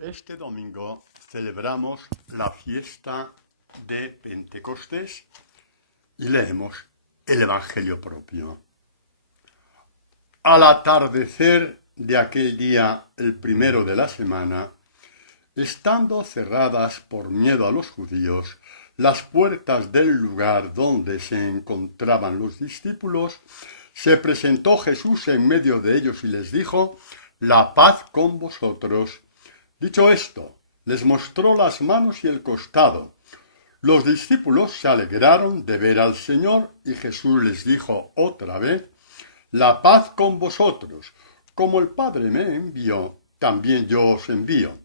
Este domingo celebramos la fiesta de Pentecostés y leemos el Evangelio propio. Al atardecer de aquel día, el primero de la semana, estando cerradas por miedo a los judíos las puertas del lugar donde se encontraban los discípulos, se presentó Jesús en medio de ellos y les dijo: «La paz con vosotros». Dicho esto, les mostró las manos y el costado. Los discípulos se alegraron de ver al Señor y Jesús les dijo otra vez: «La paz con vosotros. Como el Padre me envió, también yo os envío».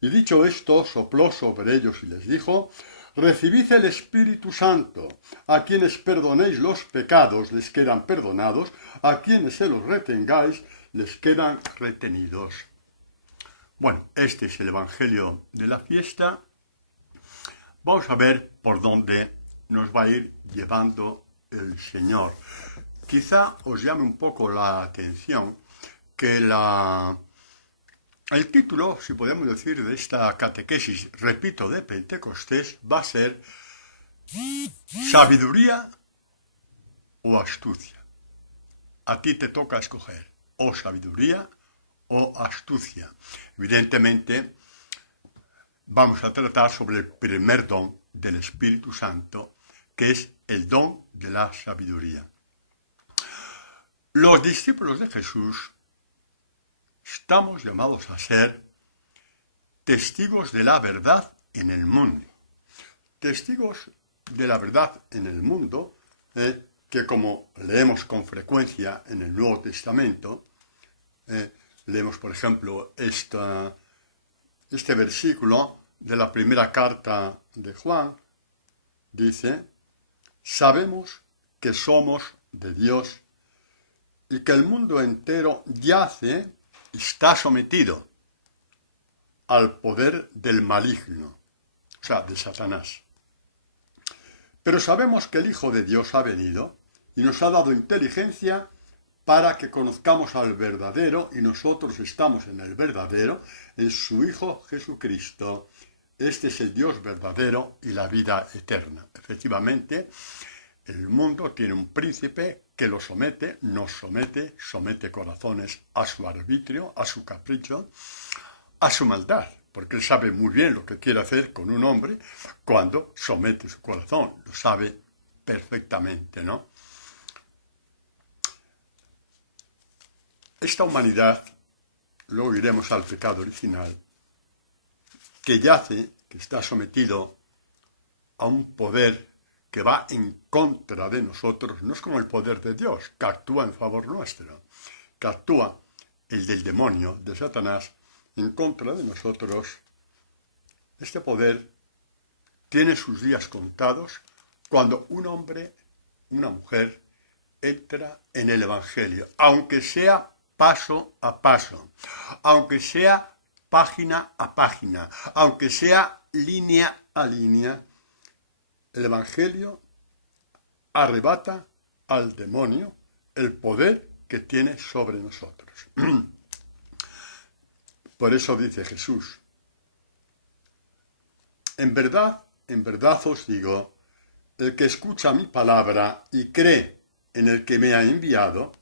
Y dicho esto, sopló sobre ellos y les dijo: «Recibid el Espíritu Santo. A quienes perdonéis los pecados les quedan perdonados, a quienes se los retengáis les quedan retenidos». Bueno, este es el Evangelio de la fiesta. Vamos a ver por dónde nos va a ir llevando el Señor. Quizá os llame un poco la atención que el título, si podemos decir, de esta catequesis, repito, de Pentecostés, va a ser sabiduría o astucia. A ti te toca escoger o sabiduría o astucia. Evidentemente, vamos a tratar sobre el primer don del Espíritu Santo, que es el don de la sabiduría. Los discípulos de Jesús estamos llamados a ser testigos de la verdad en el mundo. Testigos de la verdad en el mundo, que como leemos con frecuencia en el Nuevo Testamento, leemos, por ejemplo, este versículo de la primera carta de Juan. Dice: «Sabemos que somos de Dios y que el mundo entero está sometido al poder del maligno», o sea, de Satanás. «Pero sabemos que el Hijo de Dios ha venido y nos ha dado inteligencia para que conozcamos al verdadero, y nosotros estamos en el verdadero, en su Hijo Jesucristo. Este es el Dios verdadero y la vida eterna». Efectivamente, el mundo tiene un príncipe que lo somete, nos somete corazones a su arbitrio, a su capricho, a su maldad, porque él sabe muy bien lo que quiere hacer con un hombre cuando somete su corazón, lo sabe perfectamente, ¿no? Esta humanidad, luego iremos al pecado original, que está sometido a un poder que va en contra de nosotros, no es como el poder de Dios, que actúa en favor nuestro, que actúa el del demonio, de Satanás, en contra de nosotros. Este poder tiene sus días contados cuando un hombre, una mujer, entra en el Evangelio, aunque sea paso a paso, aunque sea página a página, aunque sea línea a línea. El Evangelio arrebata al demonio el poder que tiene sobre nosotros. Por eso dice Jesús: en verdad os digo, el que escucha mi palabra y cree en el que me ha enviado,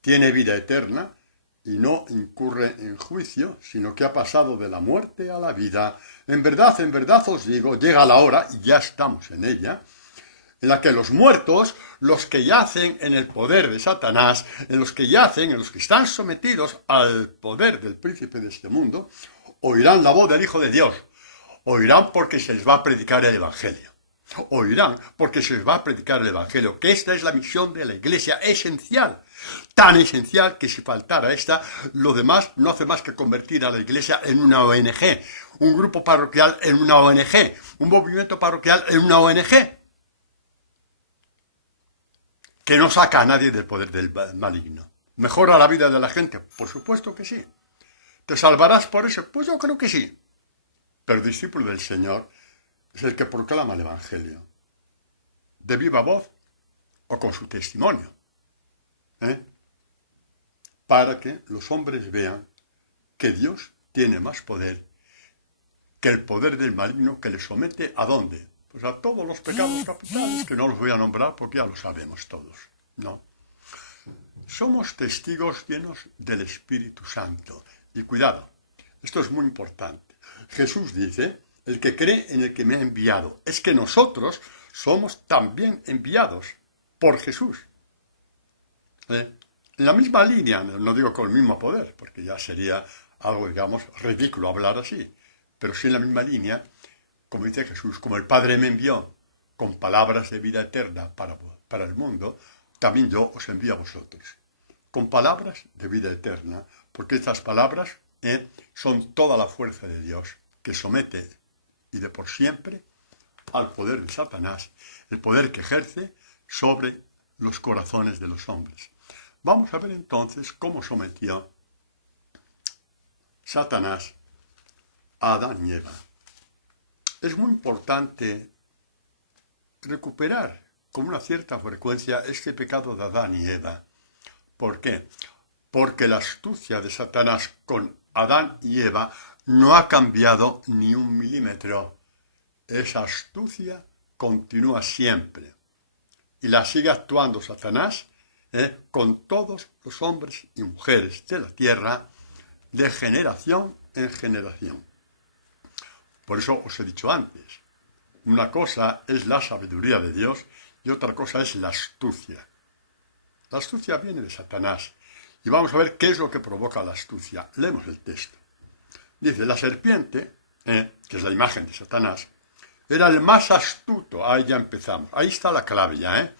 tiene vida eterna y no incurre en juicio, sino que ha pasado de la muerte a la vida. En verdad os digo, llega la hora, y ya estamos en ella, en la que los muertos, los que yacen en el poder de Satanás, en los que están sometidos al poder del príncipe de este mundo, oirán la voz del Hijo de Dios. Oirán porque se les va a predicar el Evangelio. Oirán porque se les va a predicar el Evangelio, que esta es la misión de la Iglesia, esencial. Tan esencial que si faltara esta, lo demás no hace más que convertir a la Iglesia en una ONG, un grupo parroquial en una ONG, un movimiento parroquial en una ONG, que no saca a nadie del poder del maligno. ¿Mejora la vida de la gente? Por supuesto que sí. ¿Te salvarás por eso? Pues yo creo que sí. Pero el discípulo del Señor es el que proclama el Evangelio, de viva voz o con su testimonio, para que los hombres vean que Dios tiene más poder que el poder del maligno que le somete ¿a dónde? Pues a todos los pecados capitales, que no los voy a nombrar porque ya lo sabemos todos, ¿no? Somos testigos llenos del Espíritu Santo. Y cuidado, esto es muy importante. Jesús dice, el que cree en el que me ha enviado. Es que nosotros somos también enviados por Jesús. En la misma línea, no digo con el mismo poder, porque ya sería algo, digamos, ridículo hablar así, pero sí en la misma línea, como dice Jesús, como el Padre me envió con palabras de vida eterna para el mundo, también yo os envío a vosotros, con palabras de vida eterna, porque estas palabras son toda la fuerza de Dios, que somete, y de por siempre, al poder de Satanás, el poder que ejerce sobre los corazones de los hombres. Vamos a ver entonces cómo sometió Satanás a Adán y Eva. Es muy importante recuperar con una cierta frecuencia este pecado de Adán y Eva. ¿Por qué? Porque la astucia de Satanás con Adán y Eva no ha cambiado ni un milímetro. Esa astucia continúa siempre. Y la sigue actuando Satanás con todos los hombres y mujeres de la tierra de generación en generación. Por eso os he dicho antes, una cosa es la sabiduría de Dios y otra cosa es la astucia. La astucia viene de Satanás. Y vamos a ver qué es lo que provoca la astucia. Leemos el texto. Dice, la serpiente, que es la imagen de Satanás, era el más astuto. Ahí ya empezamos. Ahí está la clave ya,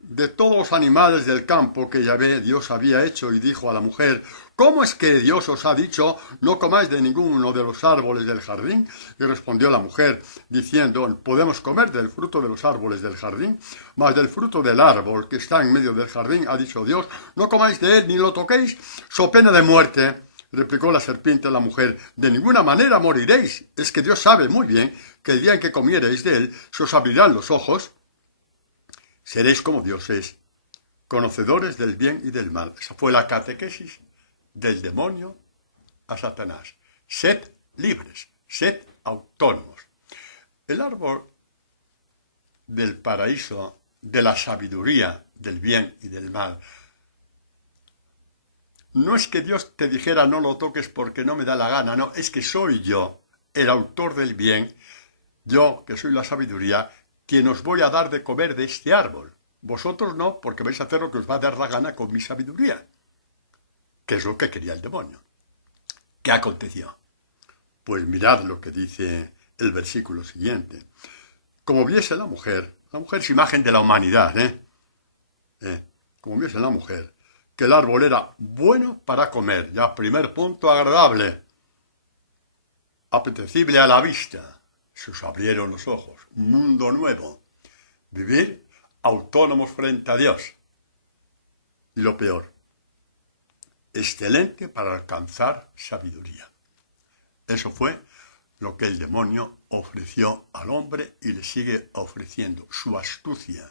de todos los animales del campo que Yahvé Dios había hecho, y dijo a la mujer, ¿cómo es que Dios os ha dicho, no comáis de ninguno de los árboles del jardín? Y respondió la mujer, diciendo, podemos comer del fruto de los árboles del jardín, mas del fruto del árbol que está en medio del jardín, ha dicho Dios, no comáis de él ni lo toquéis, so pena de muerte. Replicó la serpiente a la mujer, de ninguna manera moriréis, es que Dios sabe muy bien que el día en que comiereis de él, se os abrirán los ojos, seréis como Dios es, conocedores del bien y del mal. Esa fue la catequesis del demonio a Satanás. Sed libres, sed autónomos. El árbol del paraíso, de la sabiduría, del bien y del mal, no es que Dios te dijera no lo toques porque no me da la gana, no, es que soy yo, el autor del bien, yo que soy la sabiduría, quien os voy a dar de comer de este árbol. Vosotros no, porque vais a hacer lo que os va a dar la gana con mi sabiduría, que es lo que quería el demonio. ¿Qué aconteció? Pues mirad lo que dice el versículo siguiente. Como viese la mujer es imagen de la humanidad, como viese la mujer, que el árbol era bueno para comer, ya primer punto, agradable, apetecible a la vista, se os abrieron los ojos, un mundo nuevo, vivir autónomos frente a Dios. Y lo peor, excelente para alcanzar sabiduría. Eso fue lo que el demonio ofreció al hombre y le sigue ofreciendo, su astucia.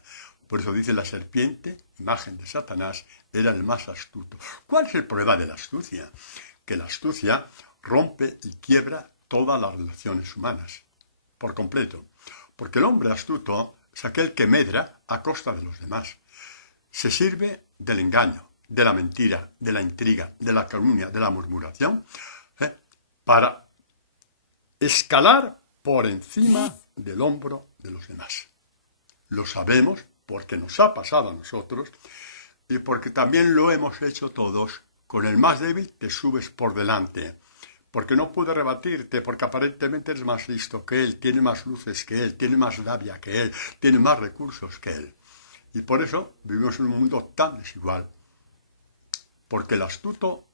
Por eso dice la serpiente, imagen de Satanás, era el más astuto. ¿Cuál es el problema de la astucia? Que la astucia rompe y quiebra todas las relaciones humanas, por completo. Porque el hombre astuto es aquel que medra a costa de los demás. Se sirve del engaño, de la mentira, de la intriga, de la calumnia, de la murmuración, para escalar por encima del hombro de los demás. Lo sabemos porque nos ha pasado a nosotros y porque también lo hemos hecho todos. Con el más débil te subes por delante, porque no puede rebatirte, porque aparentemente eres más listo que él, tiene más luces que él, tiene más labia que él, tiene más recursos que él. Y por eso vivimos en un mundo tan desigual, porque el astuto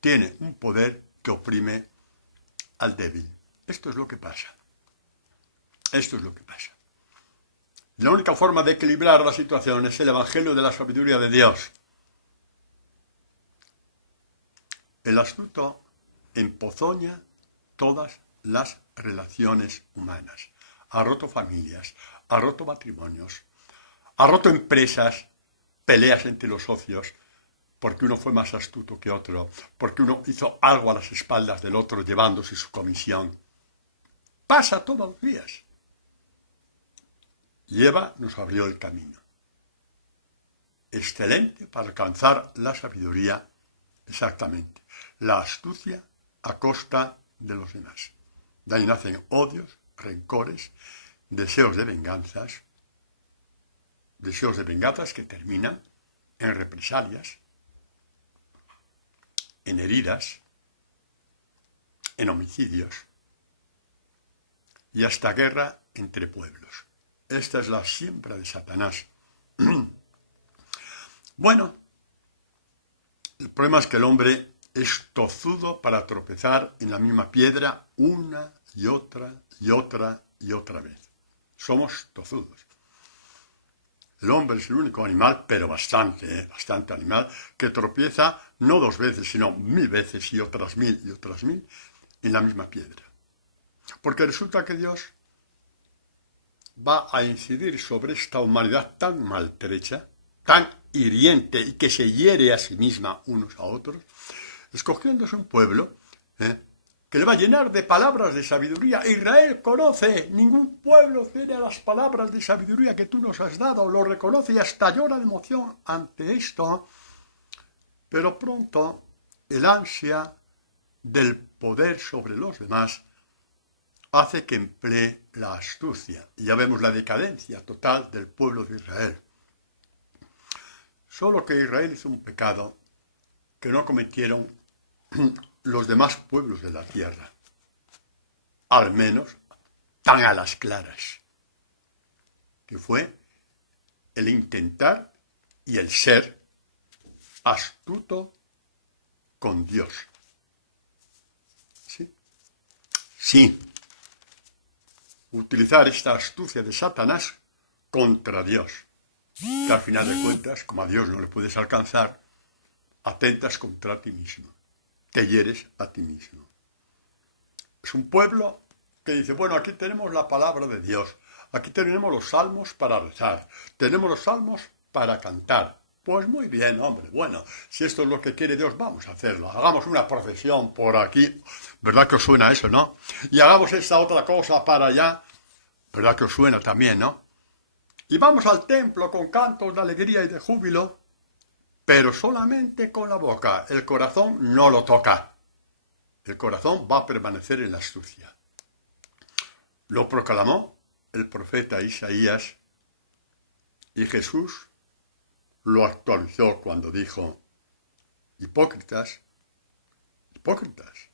tiene un poder que oprime al débil. Esto es lo que pasa. Esto es lo que pasa. La única forma de equilibrar la situación es el Evangelio de la sabiduría de Dios. El astuto empozoña todas las relaciones humanas. Ha roto familias, ha roto matrimonios, ha roto empresas, peleas entre los socios, porque uno fue más astuto que otro, porque uno hizo algo a las espaldas del otro llevándose su comisión. pasa todos los días. Y Eva nos abrió el camino. Excelente para alcanzar la sabiduría, exactamente. La astucia a costa de los demás. De ahí nacen odios, rencores, deseos de venganzas que terminan en represalias, en heridas, en homicidios y hasta guerra entre pueblos. Esta es la siembra de Satanás. Bueno, el problema es que el hombre es tozudo para tropezar en la misma piedra una y otra y otra y otra vez. Somos tozudos. El hombre es el único animal, pero bastante animal, que tropieza no 2 veces, sino 1000 veces y otras 1000 y otras 1000 en la misma piedra. Porque resulta que Dios va a incidir sobre esta humanidad tan maltrecha, tan hiriente y que se hiere a sí misma unos a otros, escogiéndose un pueblo que le va a llenar de palabras de sabiduría. Israel conoce, ningún pueblo tiene las palabras de sabiduría que tú nos has dado, lo reconoce y hasta llora de emoción ante esto. Pero pronto el ansia del poder sobre los demás hace que emplee la astucia. Y ya vemos la decadencia total del pueblo de Israel. Solo que Israel hizo un pecado que no cometieron los demás pueblos de la tierra, al menos tan a las claras, que fue el intentar y el ser astuto con Dios. ¿Sí? Sí. Utilizar esta astucia de Satanás contra Dios, que al final de cuentas, como a Dios no le puedes alcanzar, atentas contra ti mismo. Te hieres a ti mismo. Es un pueblo que dice, bueno, aquí tenemos la palabra de Dios, aquí tenemos los salmos para rezar, tenemos los salmos para cantar. Pues muy bien, hombre, bueno, si esto es lo que quiere Dios, vamos a hacerlo. Hagamos una procesión por aquí, ¿verdad que os suena eso, no? Y hagamos esta otra cosa para allá, ¿verdad que os suena también, no? Y vamos al templo con cantos de alegría y de júbilo, pero solamente con la boca. El corazón no lo toca. El corazón va a permanecer en la astucia. Lo proclamó el profeta Isaías y Jesús lo actualizó cuando dijo, hipócritas, hipócritas.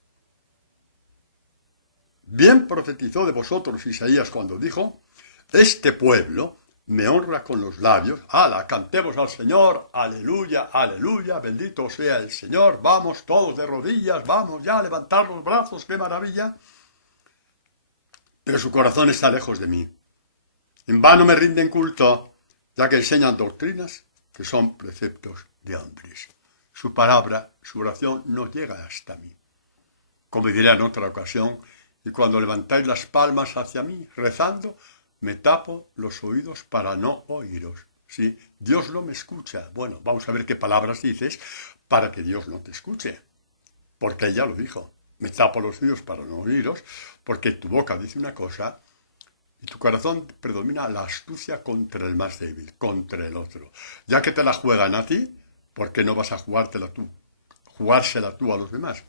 Bien profetizó de vosotros Isaías cuando dijo, este pueblo me honra con los labios, ¡hala! Cantemos al Señor, aleluya, aleluya, bendito sea el Señor, vamos todos de rodillas, vamos ya a levantar los brazos, qué maravilla. Pero su corazón está lejos de mí. En vano me rinden culto, ya que enseñan doctrinas que son preceptos de hombres. Su palabra, su oración no llega hasta mí. Como diré en otra ocasión, y cuando levantáis las palmas hacia mí, rezando, me tapo los oídos para no oíros. ¿Sí? Dios no me escucha. Bueno, vamos a ver qué palabras dices para que Dios no te escuche. Porque ella lo dijo. Me tapo los oídos para no oíros, porque tu boca dice una cosa y tu corazón predomina la astucia contra el más débil, contra el otro. Ya que te la juegan a ti, ¿por qué no vas a jugársela tú a los demás?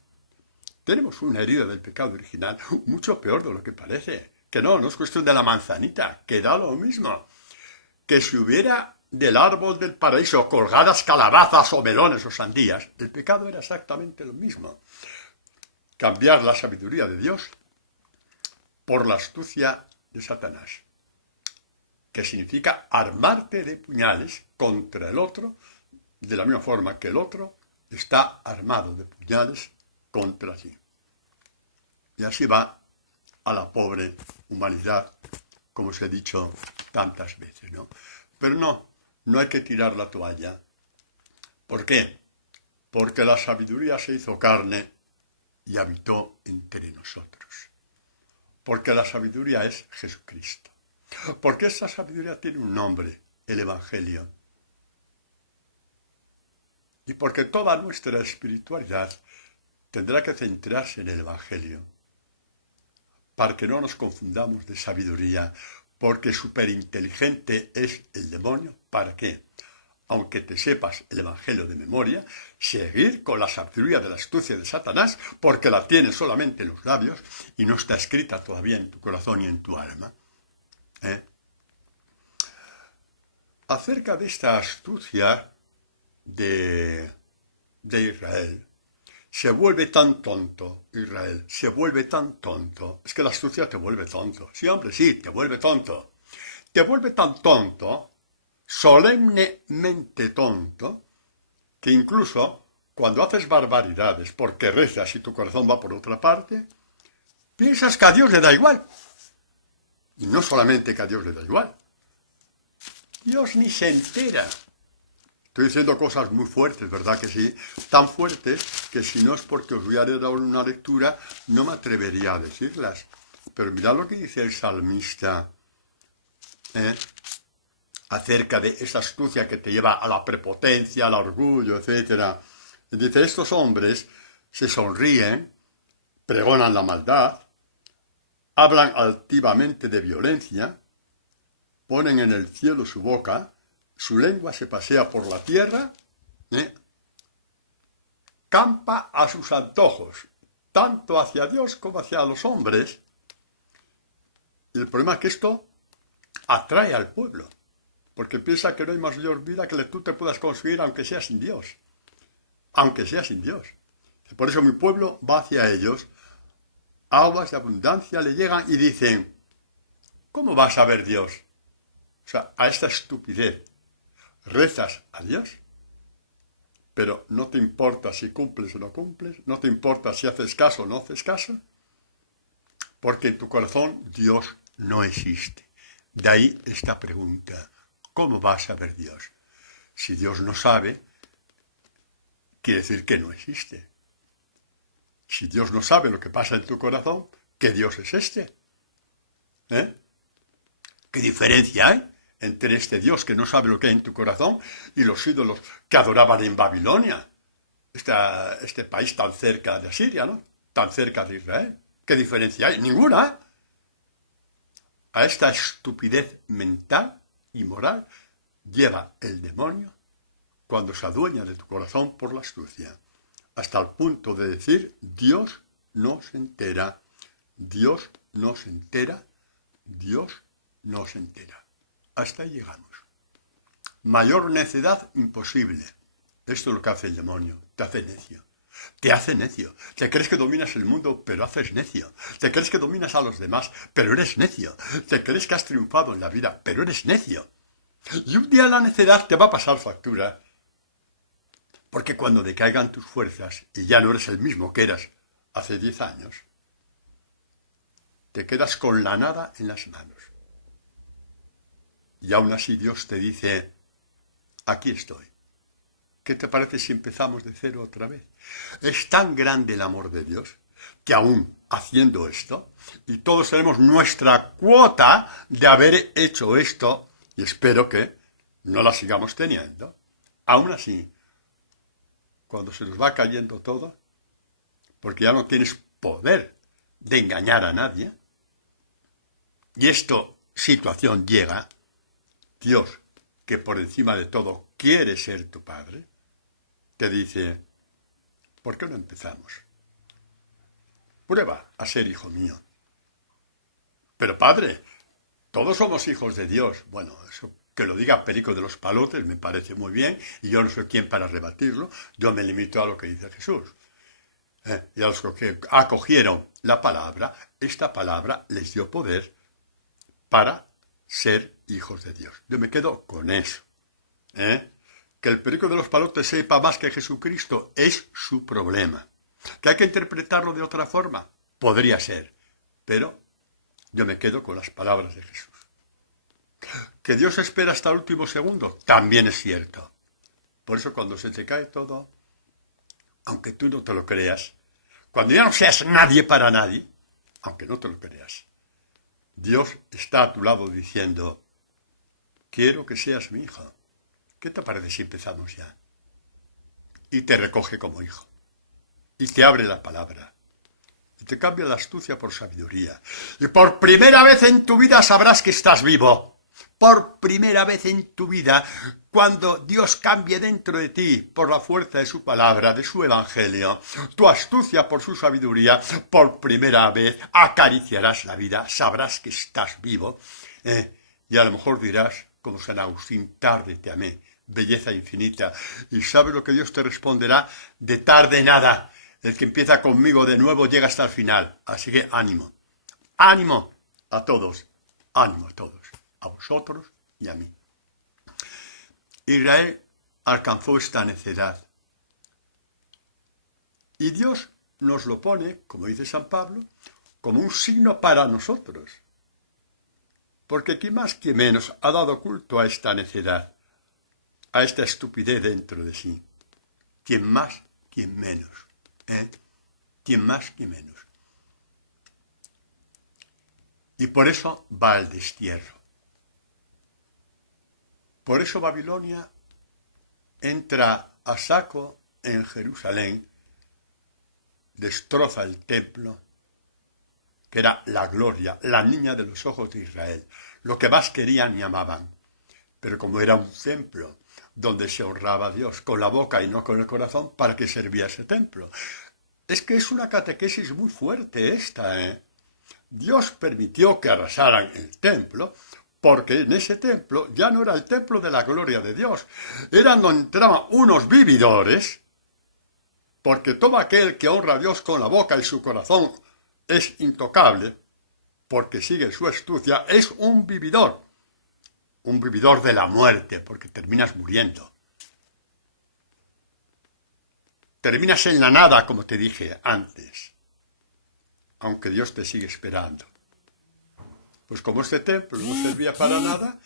Tenemos una herida del pecado original mucho peor de lo que parece. Que no es cuestión de la manzanita, que da lo mismo. Que si hubiera del árbol del paraíso colgadas calabazas o melones o sandías, el pecado era exactamente lo mismo. Cambiar la sabiduría de Dios por la astucia de Satanás, que significa armarte de puñales contra el otro, de la misma forma que el otro está armado de puñales contra ti. Y así va a la pobre humanidad, como os he dicho tantas veces, ¿no? Pero no hay que tirar la toalla. ¿Por qué? Porque la sabiduría se hizo carne y habitó entre nosotros. Porque la sabiduría es Jesucristo. Porque esta sabiduría tiene un nombre, el Evangelio. Y porque toda nuestra espiritualidad tendrá que centrarse en el Evangelio, para que no nos confundamos de sabiduría, porque superinteligente es el demonio. ¿Para qué? Aunque te sepas el Evangelio de memoria, seguir con la sabiduría de la astucia de Satanás, porque la tienes solamente en los labios y no está escrita todavía en tu corazón y en tu alma. Acerca de esta astucia de Israel, se vuelve tan tonto, Israel, se vuelve tan tonto. Es que la astucia te vuelve tonto. Sí, hombre, sí, te vuelve tonto. Te vuelve tan tonto, solemnemente tonto, que incluso cuando haces barbaridades porque rezas y tu corazón va por otra parte, piensas que a Dios le da igual. Y no solamente que a Dios le da igual. Dios ni se entera. Estoy diciendo cosas muy fuertes, ¿verdad que sí? Tan fuertes que si no es porque os voy a dar una lectura, no me atrevería a decirlas. Pero mirad lo que dice el salmista acerca de esa astucia que te lleva a la prepotencia, al orgullo, etc. Dice, estos hombres se sonríen, pregonan la maldad, hablan altivamente de violencia, ponen en el cielo su boca, su lengua se pasea por la tierra, campa a sus antojos, tanto hacia Dios como hacia los hombres. Y el problema es que esto atrae al pueblo, porque piensa que no hay mayor vida que tú te puedas conseguir aunque sea sin Dios. Aunque sea sin Dios. Por eso mi pueblo va hacia ellos, aguas de abundancia le llegan y dicen, ¿cómo vas a ver Dios? O sea, a esta estupidez. Rezas a Dios, pero no te importa si cumples o no cumples, no te importa si haces caso o no haces caso, porque en tu corazón Dios no existe. De ahí esta pregunta, ¿cómo vas a ver Dios? Si Dios no sabe, quiere decir que no existe. Si Dios no sabe lo que pasa en tu corazón, ¿qué Dios es este? ¿Qué diferencia hay entre este Dios que no sabe lo que hay en tu corazón y los ídolos que adoraban en Babilonia? Este país tan cerca de Asiria, ¿no? Tan cerca de Israel. ¿Qué diferencia hay? Ninguna. A esta estupidez mental y moral lleva el demonio cuando se adueña de tu corazón por la astucia, hasta el punto de decir, Dios no se entera, Dios no se entera, Dios no se entera. Hasta ahí llegamos. Mayor necedad imposible. Esto es lo que hace el demonio, te hace necio. Te hace necio. Te crees que dominas el mundo, pero haces necio. Te crees que dominas a los demás, pero eres necio. Te crees que has triunfado en la vida, pero eres necio. Y un día la necedad te va a pasar factura. Porque cuando decaigan tus fuerzas y ya no eres el mismo que eras hace 10 años, te quedas con la nada en las manos. Y aún así Dios te dice, aquí estoy. ¿Qué te parece si empezamos de cero otra vez? Es tan grande el amor de Dios que aún haciendo esto, y todos tenemos nuestra cuota de haber hecho esto, y espero que no la sigamos teniendo, aún así, cuando se nos va cayendo todo, porque ya no tienes poder de engañar a nadie, y esta situación llega, Dios, que por encima de todo quiere ser tu Padre, te dice, ¿por qué no empezamos? Prueba a ser hijo mío. Pero Padre, todos somos hijos de Dios. Bueno, eso que lo diga Perico de los Palotes me parece muy bien, y yo no soy quien para rebatirlo, yo me limito a lo que dice Jesús. Y a los que acogieron la palabra, esta palabra les dio poder para ser hijos de Dios. Yo me quedo con eso. Que el Perico de los Palotes sepa más que Jesucristo es su problema. ¿Que hay que interpretarlo de otra forma? Podría ser, pero yo me quedo con las palabras de Jesús. ¿Que Dios espera hasta el último segundo? También es cierto. Por eso cuando se te cae todo, aunque tú no te lo creas, cuando ya no seas nadie para nadie, aunque no te lo creas, Dios está a tu lado diciendo, quiero que seas mi hijo. ¿Qué te parece si empezamos ya? Y te recoge como hijo. Y te abre la palabra. Y te te cambia la astucia por sabiduría. Y por primera vez en tu vida sabrás que estás vivo. Por primera vez en tu vida, cuando Dios cambie dentro de ti por la fuerza de su palabra, de su evangelio, tu astucia por su sabiduría, por primera vez acariciarás la vida, sabrás que estás vivo. Y a lo mejor dirás, como San Agustín, tarde te amé, belleza infinita. Y sabes lo que Dios te responderá, de tarde nada. El que empieza conmigo de nuevo llega hasta el final. Así que ánimo, ánimo a todos, ánimo a todos, a vosotros y a mí. Israel alcanzó esta necedad. Y Dios nos lo pone, como dice San Pablo, como un signo para nosotros. Porque quién más, quién menos ha dado culto a esta necedad, a esta estupidez dentro de sí. Quién más, quién menos. Quién más, quién menos. Y por eso va al destierro. Por eso Babilonia entra a saco en Jerusalén, destroza el templo, que era la gloria, la niña de los ojos de Israel, lo que más querían y amaban. Pero como era un templo donde se honraba a Dios con la boca y no con el corazón, ¿para qué servía ese templo? Es que es una catequesis muy fuerte esta, Dios permitió que arrasaran el templo, porque en ese templo ya no era el templo de la gloria de Dios, eran donde entraban unos vividores, porque todo aquel que honra a Dios con la boca y su corazón es intocable, porque sigue su astucia, es un vividor de la muerte, porque terminas muriendo. Terminas en la nada, como te dije antes, aunque Dios te sigue esperando. Pues como este templo no servía para nada,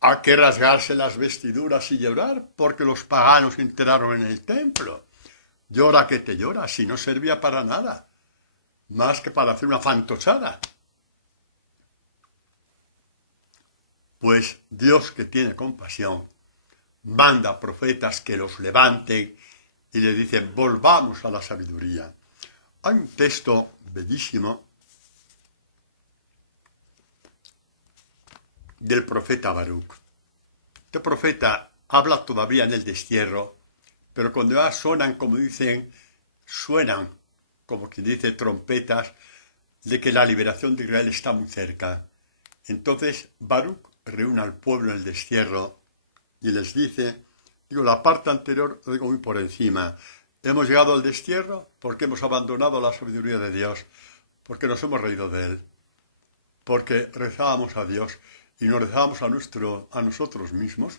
¿a qué rasgarse las vestiduras y llorar? Porque los paganos entraron en el templo. Llora que te llora, si no servía para nada, más que para hacer una fantochada. Pues Dios, que tiene compasión, manda profetas que los levanten y le dicen, volvamos a la sabiduría. Hay un texto bellísimo del profeta Baruch. Este profeta habla todavía en el destierro, pero cuando ya suenan, como dicen, suenan, como quien dice, trompetas, de que la liberación de Israel está muy cerca. Entonces Baruch reúne al pueblo en el destierro y les dice, la parte anterior lo digo muy por encima, hemos llegado al destierro porque hemos abandonado la sabiduría de Dios, porque nos hemos reído de Él, porque rezábamos a Dios y nos rezábamos a nosotros mismos,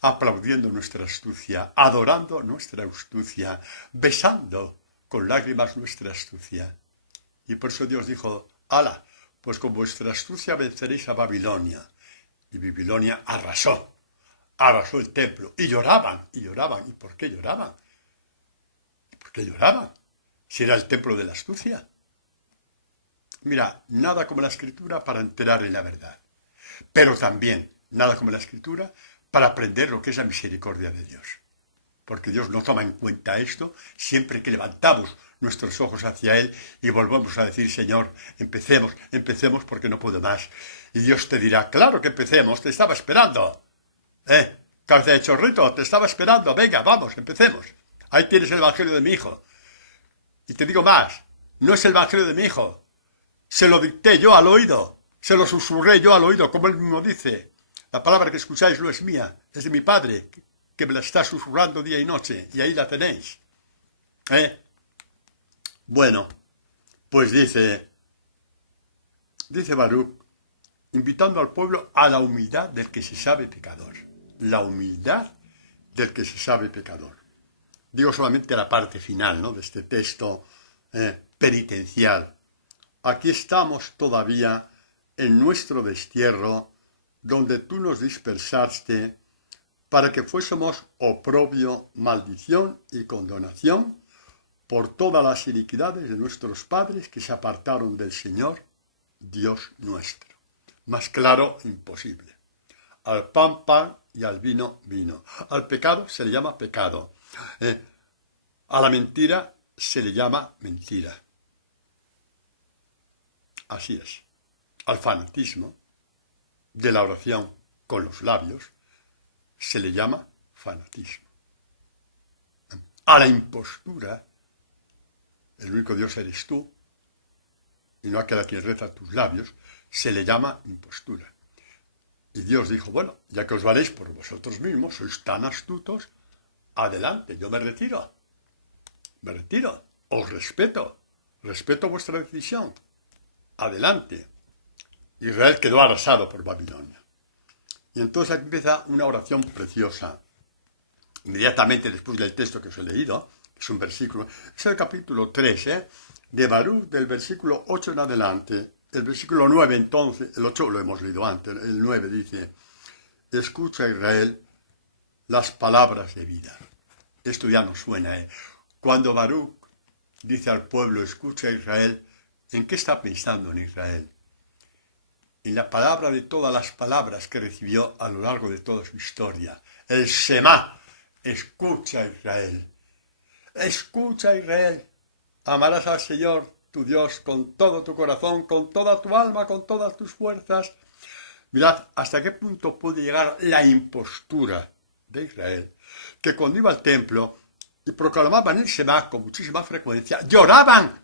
aplaudiendo nuestra astucia, adorando nuestra astucia, besando con lágrimas nuestra astucia. Y por eso Dios dijo, ¡hala! Pues con vuestra astucia venceréis a Babilonia. Y Babilonia arrasó el templo. Y lloraban, y lloraban. ¿Y por qué lloraban? ¿Por qué lloraban? Si era el templo de la astucia. Mira, nada como la Escritura para enterar en la verdad. Pero también nada como la Escritura para aprender lo que es la misericordia de Dios. Porque Dios no toma en cuenta esto siempre que levantamos nuestros ojos hacia Él y volvemos a decir, Señor, empecemos porque no puedo más. Y Dios te dirá, claro que empecemos, te estaba esperando. Cabeza de chorrito, te estaba esperando, venga, vamos, empecemos. Ahí tienes el Evangelio de mi hijo. Y te digo más, no es el Evangelio de mi hijo, se lo dicté yo al oído, se lo susurré yo al oído, como él mismo dice. La palabra que escucháis no es mía, es de mi Padre, que me la está susurrando día y noche, y ahí la tenéis. Bueno, pues dice Baruch, invitando al pueblo a la humildad del que se sabe pecador. La humildad del que se sabe pecador. Digo solamente la parte final, ¿no?, de este texto penitencial. Aquí estamos todavía en nuestro destierro, donde tú nos dispersaste para que fuésemos oprobio, maldición y condenación por todas las iniquidades de nuestros padres que se apartaron del Señor, Dios nuestro. Más claro, imposible. Al pan, pan, y al vino, vino. Al pecado se le llama pecado. A la mentira se le llama mentira. así es, al fanatismo de la oración con los labios se le llama fanatismo. A la impostura, el único Dios eres tú, y no aquel a quien reza tus labios, se le llama impostura. Y Dios dijo, bueno, ya que os valéis por vosotros mismos, sois tan astutos, adelante, yo me retiro, os respeto vuestra decisión, adelante. Israel quedó arrasado por Babilonia. Y entonces aquí empieza una oración preciosa, inmediatamente después del texto que os he leído, que es un versículo, es el capítulo 3, de Baruch, del versículo 8 en adelante. El versículo 9 entonces, el 8 lo hemos leído antes, el 9 dice, escucha Israel las palabras de vida. Esto ya nos suena, Cuando Baruch dice al pueblo, escucha Israel, ¿en qué está pensando en Israel? En la palabra de todas las palabras que recibió a lo largo de toda su historia. El Shema, escucha Israel. Escucha Israel, amarás al Señor tu Dios con todo tu corazón, con toda tu alma, con todas tus fuerzas. Mirad hasta qué punto puede llegar la impostura de Israel, que cuando iba al templo y proclamaban el Shema con muchísima frecuencia, lloraban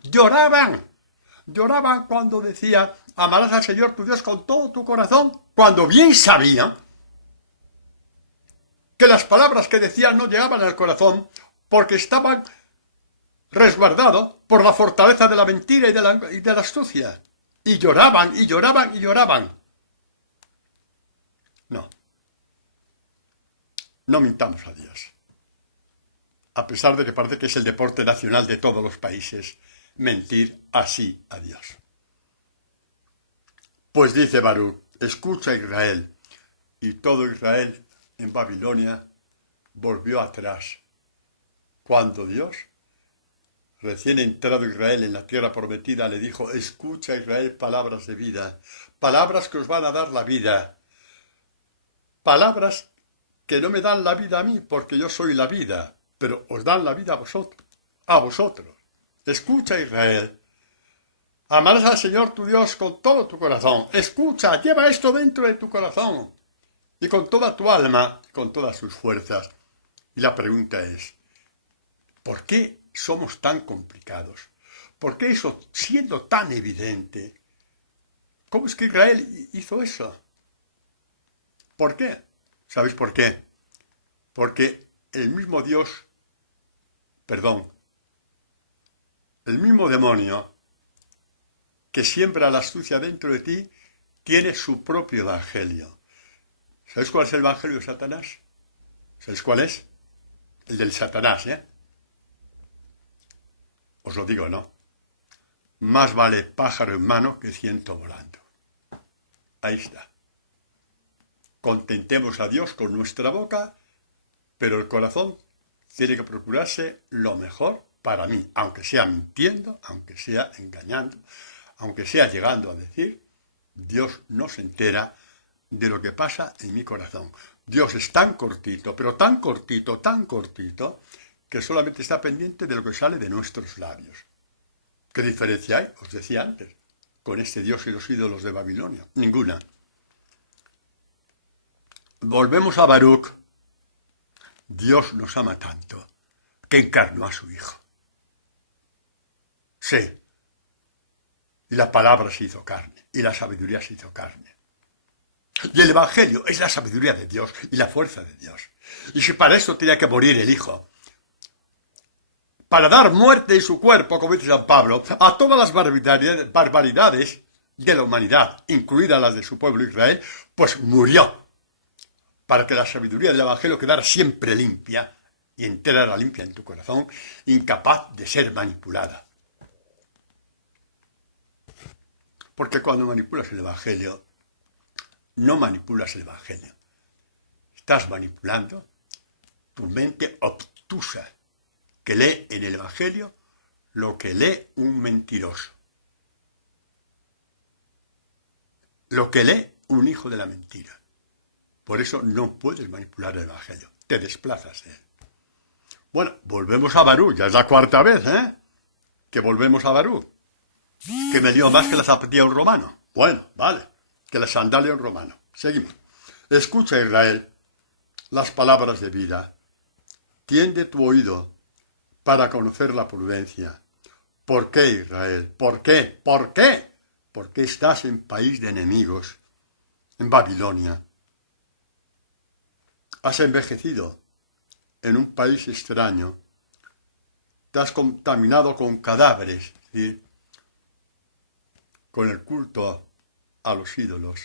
cuando decía, amarás al Señor tu Dios con todo tu corazón, cuando bien sabían que las palabras que decían no llegaban al corazón porque estaban resguardados por la fortaleza de la mentira y de la astucia. Y lloraban. No mintamos a Dios. A pesar de que parece que es el deporte nacional de todos los países, mentir así a Dios. Pues dice Baruch, escucha Israel, y todo Israel en Babilonia volvió atrás. Cuando Dios, recién entrado Israel en la tierra prometida, le dijo, escucha Israel palabras de vida, palabras que os van a dar la vida, palabras que no me dan la vida a mí, porque yo soy la vida, pero os dan la vida a vosotros. Escucha Israel, amarás al Señor tu Dios con todo tu corazón. Escucha, lleva esto dentro de tu corazón, y con toda tu alma, con todas sus fuerzas. Y la pregunta es, ¿por qué somos tan complicados? ¿Por qué eso, siendo tan evidente, cómo es que Israel hizo eso? ¿Por qué? ¿Sabéis por qué? Porque el mismo demonio que siembra la astucia dentro de ti, tiene su propio evangelio. ¿Sabéis cuál es el evangelio de Satanás? ¿Sabéis cuál es? El del Satanás, Os lo digo, ¿no? Más vale pájaro en mano que ciento volando. Ahí está. Contentemos a Dios con nuestra boca, pero el corazón tiene que procurarse lo mejor para mí, aunque sea mintiendo, aunque sea engañando, aunque sea llegando a decir, Dios no se entera de lo que pasa en mi corazón. Dios es tan cortito, pero tan cortito, que solamente está pendiente de lo que sale de nuestros labios. ¿Qué diferencia hay? Os decía antes, con este Dios y los ídolos de Babilonia. Ninguna. Volvemos a Baruch. Dios nos ama tanto que encarnó a su Hijo. Sí. Y la palabra se hizo carne, y la sabiduría se hizo carne. Y el Evangelio es la sabiduría de Dios y la fuerza de Dios. Y si para esto tenía que morir el Hijo, para dar muerte en su cuerpo, como dice San Pablo, a todas las barbaridades de la humanidad, incluidas las de su pueblo Israel, pues murió, para que la sabiduría del Evangelio quedara siempre limpia, y entera limpia en tu corazón, incapaz de ser manipulada. Porque cuando manipulas el Evangelio, no manipulas el Evangelio. Estás manipulando tu mente obtusa, que lee en el Evangelio lo que lee un mentiroso. Lo que lee un hijo de la mentira. Por eso no puedes manipular el Evangelio. Te desplazas de él. Bueno, volvemos a Baruch. Ya es la cuarta vez, que volvemos a Baruch. Que me lío más que la zapatilla de un romano. Bueno, vale, que la sandalia de un romano. Seguimos. Escucha, Israel, las palabras de vida. Tiende tu oído para conocer la prudencia. ¿Por qué, Israel? ¿Por qué? ¿Por qué? Porque estás en país de enemigos, en Babilonia. Has envejecido en un país extraño. Te has contaminado con cadáveres, ¿sí? Con el culto a los ídolos.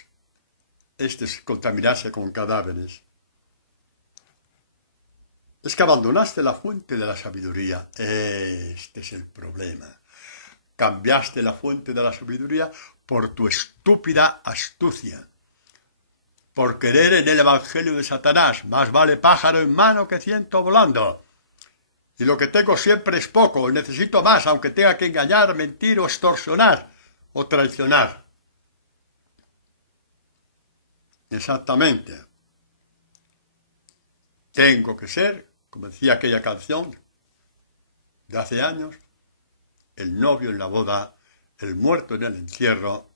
Este es contaminarse con cadáveres. Es que abandonaste la fuente de la sabiduría. Este es el problema. Cambiaste la fuente de la sabiduría por tu estúpida astucia. Por querer en el evangelio de Satanás. Más vale pájaro en mano que ciento volando. Y lo que tengo siempre es poco. Necesito más, aunque tenga que engañar, mentir o extorsionar o traicionar. Exactamente. Tengo que ser, como decía aquella canción de hace años, el novio en la boda, el muerto en el entierro,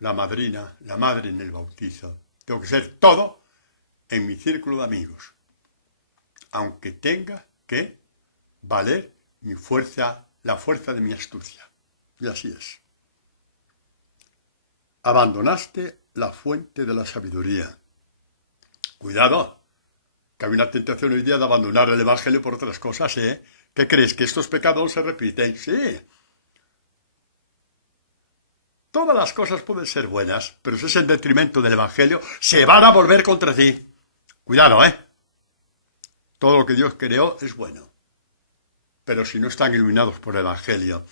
la madrina, la madre en el bautizo. Tengo que ser todo en mi círculo de amigos, aunque tenga que valer mi fuerza, la fuerza de mi astucia. Y así es. Abandonaste la fuente de la sabiduría. Cuidado, que hay una tentación hoy día de abandonar el evangelio por otras cosas, ¿eh? ¿Qué crees? ¿Que estos pecados se repiten? Sí. Todas las cosas pueden ser buenas, pero si es en detrimento del evangelio, se van a volver contra ti. Cuidado, ¿eh? Todo lo que Dios creó es bueno. Pero si no están iluminados por el evangelio,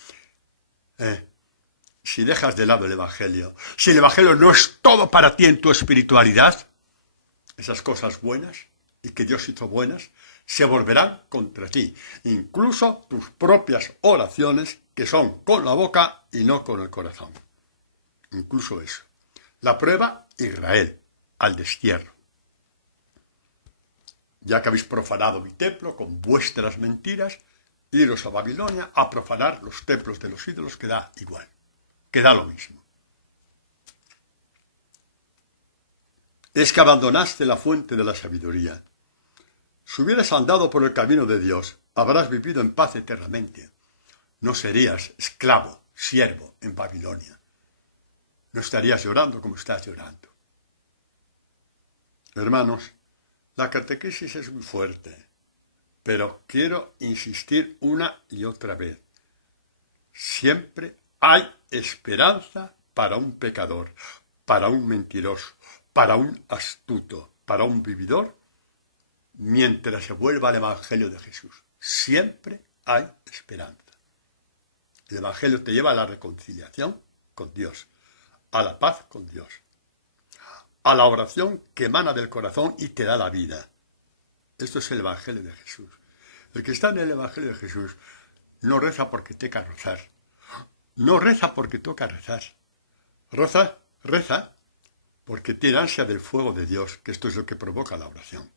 si dejas de lado el evangelio, si el evangelio no es todo para ti en tu espiritualidad, esas cosas buenas y que Dios hizo buenas, se volverán contra ti. Incluso tus propias oraciones, que son con la boca y no con el corazón. Incluso eso. La prueba, Israel, al destierro. Ya que habéis profanado mi templo con vuestras mentiras, iros a Babilonia a profanar los templos de los ídolos, que da igual, que da lo mismo. Es que abandonaste la fuente de la sabiduría. Si hubieras andado por el camino de Dios, habrás vivido en paz eternamente. No serías esclavo, siervo en Babilonia. No estarías llorando como estás llorando. Hermanos, la catequesis es muy fuerte, pero quiero insistir una y otra vez. Siempre hay esperanza para un pecador, para un mentiroso, para un astuto, para un vividor, mientras se vuelva al Evangelio de Jesús. Siempre hay esperanza. El Evangelio te lleva a la reconciliación con Dios, a la paz con Dios, a la oración que emana del corazón y te da la vida. Esto es el Evangelio de Jesús. El que está en el Evangelio de Jesús no reza porque toca rezar. No reza porque toca rezar. Reza porque tiene ansia del fuego de Dios, que esto es lo que provoca la oración.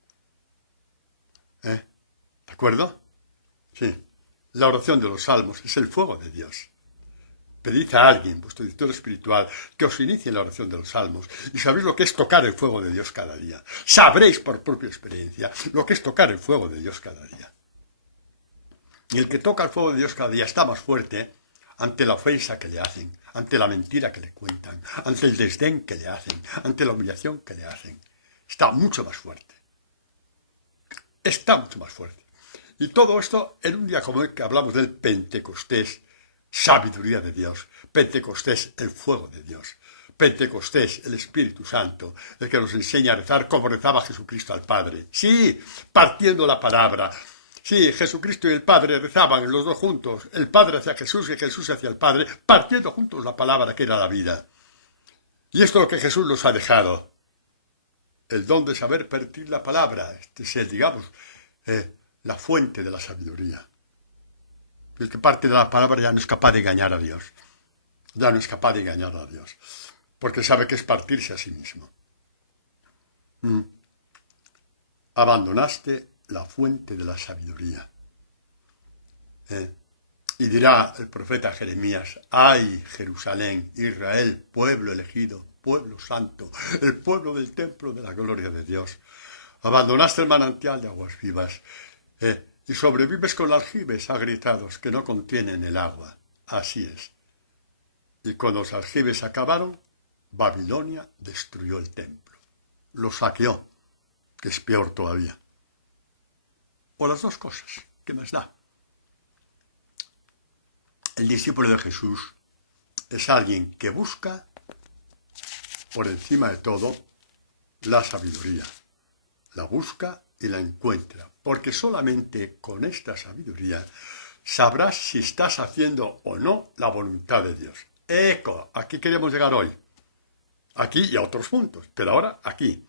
¿De acuerdo? Sí. La oración de los salmos es el fuego de Dios. Pedid a alguien, vuestro director espiritual, que os inicie en la oración de los salmos, y sabréis lo que es tocar el fuego de Dios cada día. Sabréis por propia experiencia lo que es tocar el fuego de Dios cada día. Y el que toca el fuego de Dios cada día está más fuerte ante la ofensa que le hacen, ante la mentira que le cuentan, ante el desdén que le hacen, ante la humillación que le hacen. Está mucho más fuerte. Está mucho más fuerte. Y todo esto en un día como el que hablamos del Pentecostés, sabiduría de Dios. Pentecostés, el fuego de Dios. Pentecostés, el Espíritu Santo, el que nos enseña a rezar como rezaba Jesucristo al Padre. Sí, partiendo la palabra. Sí, Jesucristo y el Padre rezaban los dos juntos, el Padre hacia Jesús y Jesús hacia el Padre, partiendo juntos la palabra que era la vida. Y esto es lo que Jesús nos ha dejado. El don de saber partir la palabra. Este es el, digamos, la fuente de la sabiduría. El que parte de la palabra ya no es capaz de engañar a Dios. Ya no es capaz de engañar a Dios. Porque sabe que es partirse a sí mismo. Abandonaste la fuente de la sabiduría. Y dirá el profeta Jeremías: ¡ay, Jerusalén, Israel, pueblo elegido, pueblo santo, el pueblo del templo de la gloria de Dios! Abandonaste el manantial de aguas vivas, y sobrevives con aljibes agrietados que no contienen el agua. Así es. Y cuando los aljibes acabaron, Babilonia destruyó el templo. Lo saqueó, que es peor todavía. O las dos cosas, ¿qué más da? El discípulo de Jesús es alguien que busca, por encima de todo, la sabiduría. La busca y la encuentra, porque solamente con esta sabiduría sabrás si estás haciendo o no la voluntad de Dios. Eco, aquí queremos llegar hoy. Aquí y a otros puntos, pero ahora aquí.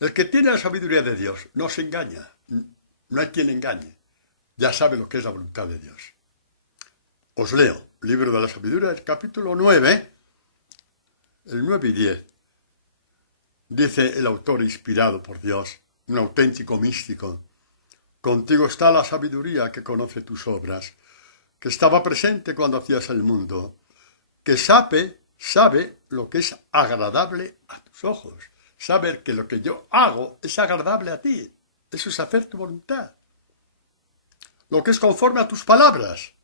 El que tiene la sabiduría de Dios no se engaña, no hay quien engañe. Ya sabe lo que es la voluntad de Dios. Os leo, libro de la sabiduría, el capítulo 9, el 9 y 10. Dice el autor inspirado por Dios, un auténtico místico: contigo está la sabiduría que conoce tus obras, que estaba presente cuando hacías el mundo, que sabe lo que es agradable a tus ojos, saber que lo que yo hago es agradable a ti, eso es hacer tu voluntad, lo que es conforme a tus palabras.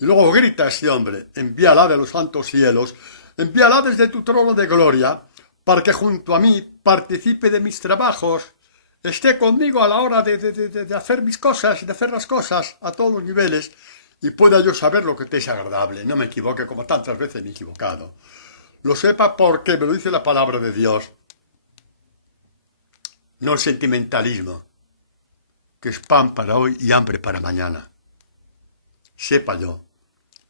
Y luego grita este hombre: envíala de los santos cielos, envíala desde tu trono de gloria, para que junto a mí participe de mis trabajos, esté conmigo a la hora de hacer mis cosas, de hacer las cosas a todos los niveles, y pueda yo saber lo que te es agradable. No me equivoque como tantas veces me he equivocado. Lo sepa porque me lo dice la palabra de Dios. No el sentimentalismo, que es pan para hoy y hambre para mañana. Sepa yo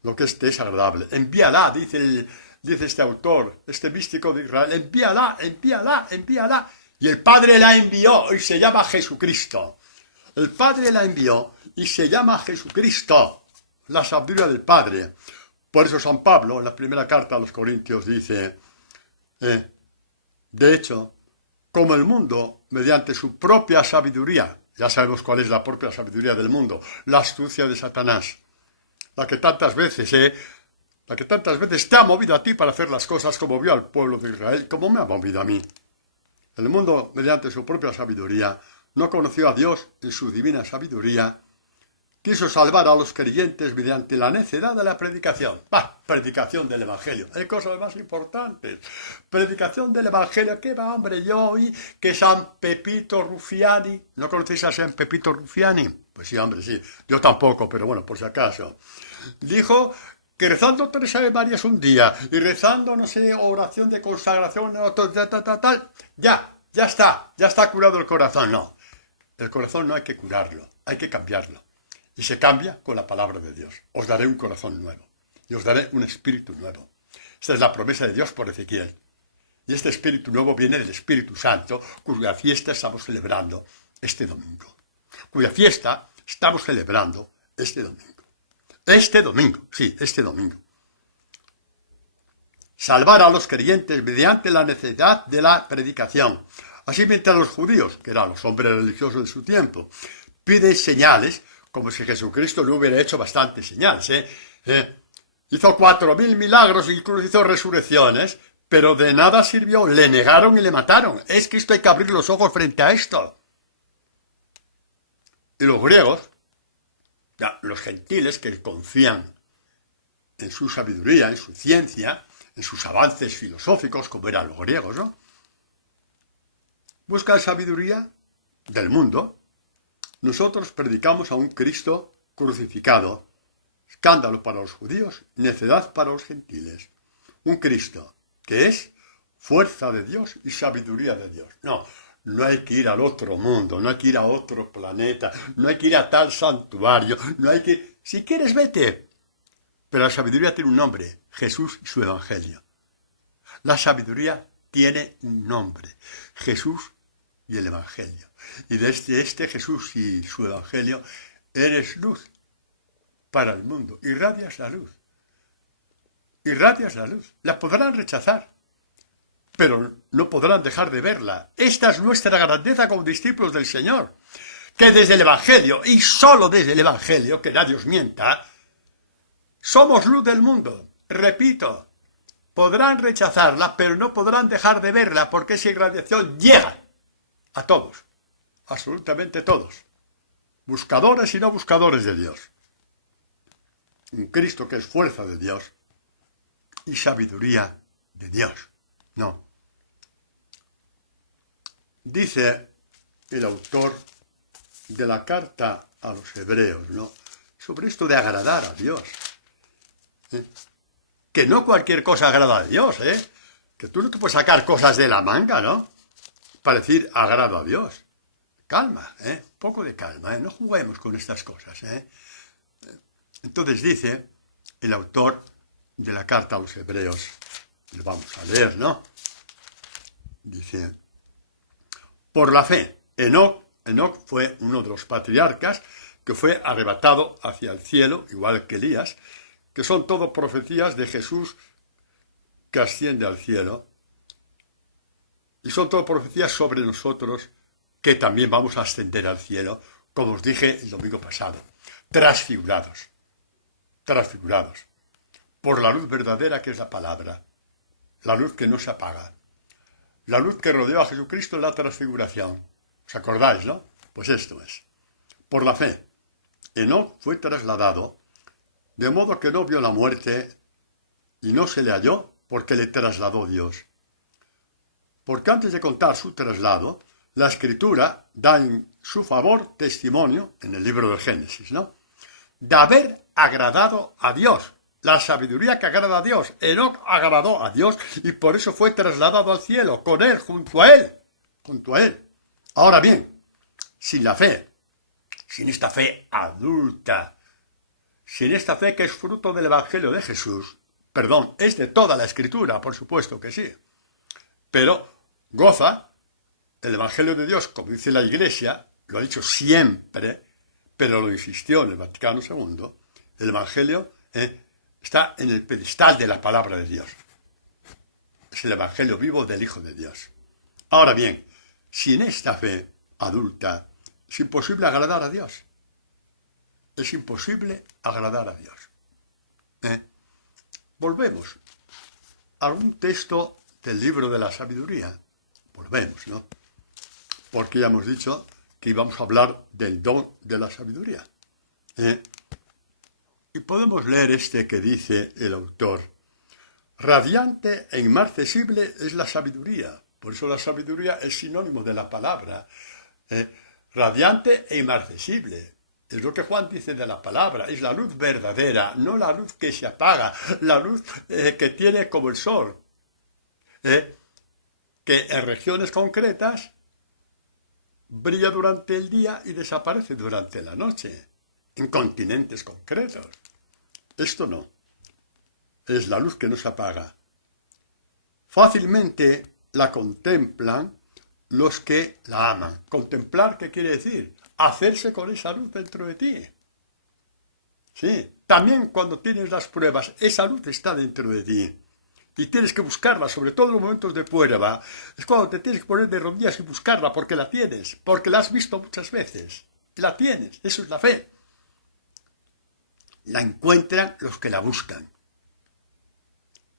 lo que te es agradable. Envíala, dice este autor, este místico de Israel: envíala, envíala, envíala. Y el Padre la envió y se llama Jesucristo. El Padre la envió y se llama Jesucristo. La sabiduría del Padre. Por eso San Pablo, en la primera carta a los Corintios, dice: de hecho, como el mundo, mediante su propia sabiduría, ya sabemos cuál es la propia sabiduría del mundo, la astucia de Satanás, la que tantas veces te ha movido a ti para hacer las cosas como vio al pueblo de Israel, como me ha movido a mí. El mundo, mediante su propia sabiduría, no conoció a Dios en su divina sabiduría, quiso salvar a los creyentes mediante la necedad de la predicación. Predicación del Evangelio. Hay cosas más importantes. Predicación del Evangelio. ¿Qué va, hombre? Yo oí que San Pepito Rufiani... ¿No conocéis a San Pepito Rufiani? Pues sí, hombre, sí. Yo tampoco, pero bueno, por si acaso. Dijo que rezando 3 Ave Marías un día y rezando, no sé, oración de consagración, ya está curado el corazón. No, el corazón no hay que curarlo, hay que cambiarlo. Y se cambia con la palabra de Dios. Os daré un corazón nuevo y os daré un espíritu nuevo. Esta es la promesa de Dios por Ezequiel. Y este espíritu nuevo viene del Espíritu Santo, cuya fiesta estamos celebrando este domingo. Cuya fiesta estamos celebrando este domingo. Este domingo. Salvar a los creyentes mediante la necesidad de la predicación. Así mientras los judíos, que eran los hombres religiosos de su tiempo, piden señales, como si Jesucristo no hubiera hecho bastantes señales. Hizo 4.000 milagros, incluso hizo resurrecciones, pero de nada sirvió. Le negaron y le mataron. Es que esto hay que abrir los ojos frente a esto. Y los griegos, los gentiles que confían en su sabiduría, en su ciencia, en sus avances filosóficos, como eran los griegos, ¿no? Buscan sabiduría del mundo. Nosotros predicamos a un Cristo crucificado, escándalo para los judíos, necedad para los gentiles. Un Cristo que es fuerza de Dios y sabiduría de Dios. No hay que ir al otro mundo, no hay que ir a otro planeta, no hay que ir a tal santuario, no hay que... Si quieres, vete. Pero la sabiduría tiene un nombre: Jesús y su Evangelio. La sabiduría tiene un nombre: Jesús y el Evangelio. Y desde este Jesús y su Evangelio eres luz para el mundo. Irradias la luz. Irradias la luz. La podrán rechazar, pero no podrán dejar de verla. Esta es nuestra grandeza como discípulos del Señor, que desde el Evangelio, y solo desde el Evangelio, que nadie os mienta, somos luz del mundo. Repito, podrán rechazarla, pero no podrán dejar de verla, porque esa irradiación llega a todos, absolutamente todos, buscadores y no buscadores de Dios. Un Cristo que es fuerza de Dios y sabiduría de Dios. No. Dice el autor de la carta a los hebreos, ¿no?, sobre esto de agradar a Dios. Que no cualquier cosa agrada a Dios, que tú no te puedes sacar cosas de la manga, ¿no?, para decir agrado a Dios. Calma, un poco de calma, no juguemos con estas cosas. Entonces dice el autor de la carta a los hebreos, lo vamos a leer, ¿no? Dice, por la fe, Enoc fue uno de los patriarcas que fue arrebatado hacia el cielo, igual que Elías, que son todo profecías de Jesús que asciende al cielo, y son todo profecías sobre nosotros que también vamos a ascender al cielo, como os dije el domingo pasado, transfigurados, por la luz verdadera que es la palabra, la luz que no se apaga, la luz que rodeó a Jesucristo en la transfiguración. ¿Os acordáis, no? Pues esto es. Por la fe, Enoc fue trasladado, de modo que no vio la muerte y no se le halló porque le trasladó Dios. Porque antes de contar su traslado, la Escritura da en su favor testimonio, en el libro del Génesis, ¿no?, de haber agradado a Dios. La sabiduría que agrada a Dios. Enoc agradó a Dios y por eso fue trasladado al cielo, con él, junto a él. Ahora bien, sin la fe, sin esta fe adulta, sin esta fe que es fruto del Evangelio de Jesús, perdón, es de toda la Escritura, por supuesto que sí, pero goza el Evangelio de Dios, como dice la Iglesia, lo ha dicho siempre, pero lo insistió en el Vaticano II, el Evangelio está en el pedestal de la palabra de Dios. Es el Evangelio vivo del Hijo de Dios. Ahora bien, sin esta fe adulta, es imposible agradar a Dios. Es imposible agradar a Dios. Volvemos a algún texto del libro de la sabiduría. Volvemos, ¿no? Porque ya hemos dicho que íbamos a hablar del don de la sabiduría. Y podemos leer este que dice el autor. Radiante e inmarcesible es la sabiduría. Por eso la sabiduría es sinónimo de la palabra. Radiante e inmarcesible. Es lo que Juan dice de la palabra. Es la luz verdadera, no la luz que se apaga. La luz que tiene como el sol. Que en regiones concretas brilla durante el día y desaparece durante la noche. En continentes concretos. Esto no. Es la luz que no se apaga. Fácilmente la contemplan los que la aman. Contemplar, ¿qué quiere decir? Hacerse con esa luz dentro de ti. Sí, también cuando tienes las pruebas, esa luz está dentro de ti. Y tienes que buscarla, sobre todo en los momentos de prueba. Es cuando te tienes que poner de rodillas y buscarla, porque la tienes, porque la has visto muchas veces. La tienes, eso es la fe. La encuentran los que la buscan.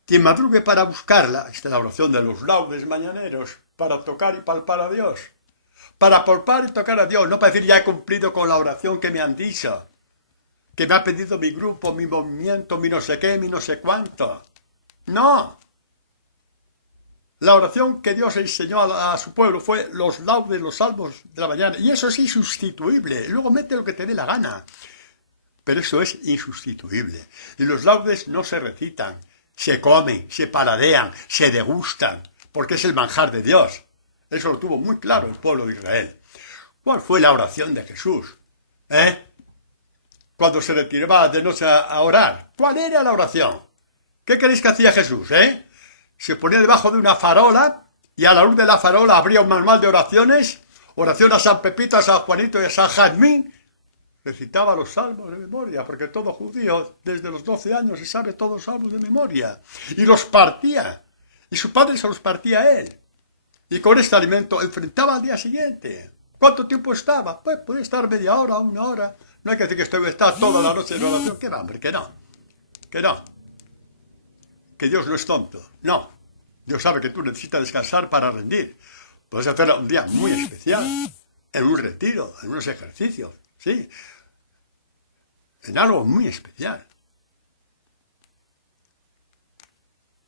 Quien madrugue para buscarla, esta es la oración de los laudes mañaneros, para tocar y palpar a Dios. Para palpar y tocar a Dios, no para decir ya he cumplido con la oración que me han dicho, que me ha pedido mi grupo, mi movimiento, mi no sé qué, mi no sé cuánto. No. La oración que Dios enseñó a su pueblo fue los laudes, los salmos de la mañana, y eso es insustituible. Luego mete lo que te dé la gana. Pero eso es insustituible. Y los laudes no se recitan, se comen, se paladean, se degustan, porque es el manjar de Dios. Eso lo tuvo muy claro el pueblo de Israel. ¿Cuál fue la oración de Jesús? Cuando se retiraba de noche a orar. ¿Cuál era la oración? ¿Qué creéis que hacía Jesús? Se ponía debajo de una farola y a la luz de la farola abría un manual de oraciones, oración a San Pepito, a San Juanito y a San Jazmín. Recitaba los salmos de memoria, porque todo judío desde los 12 años se sabe todos los salmos de memoria. Y los partía. Y su padre se los partía a él. Y con este alimento enfrentaba al día siguiente. ¿Cuánto tiempo estaba? Pues puede estar media hora, una hora. No hay que decir que estoy estar toda la noche en oración. ¿Qué va, hombre? Que no. Que no. Que Dios no es tonto. No. Dios sabe que tú necesitas descansar para rendir. Puedes hacer un día muy especial. En un retiro, en unos ejercicios. Sí. En algo muy especial.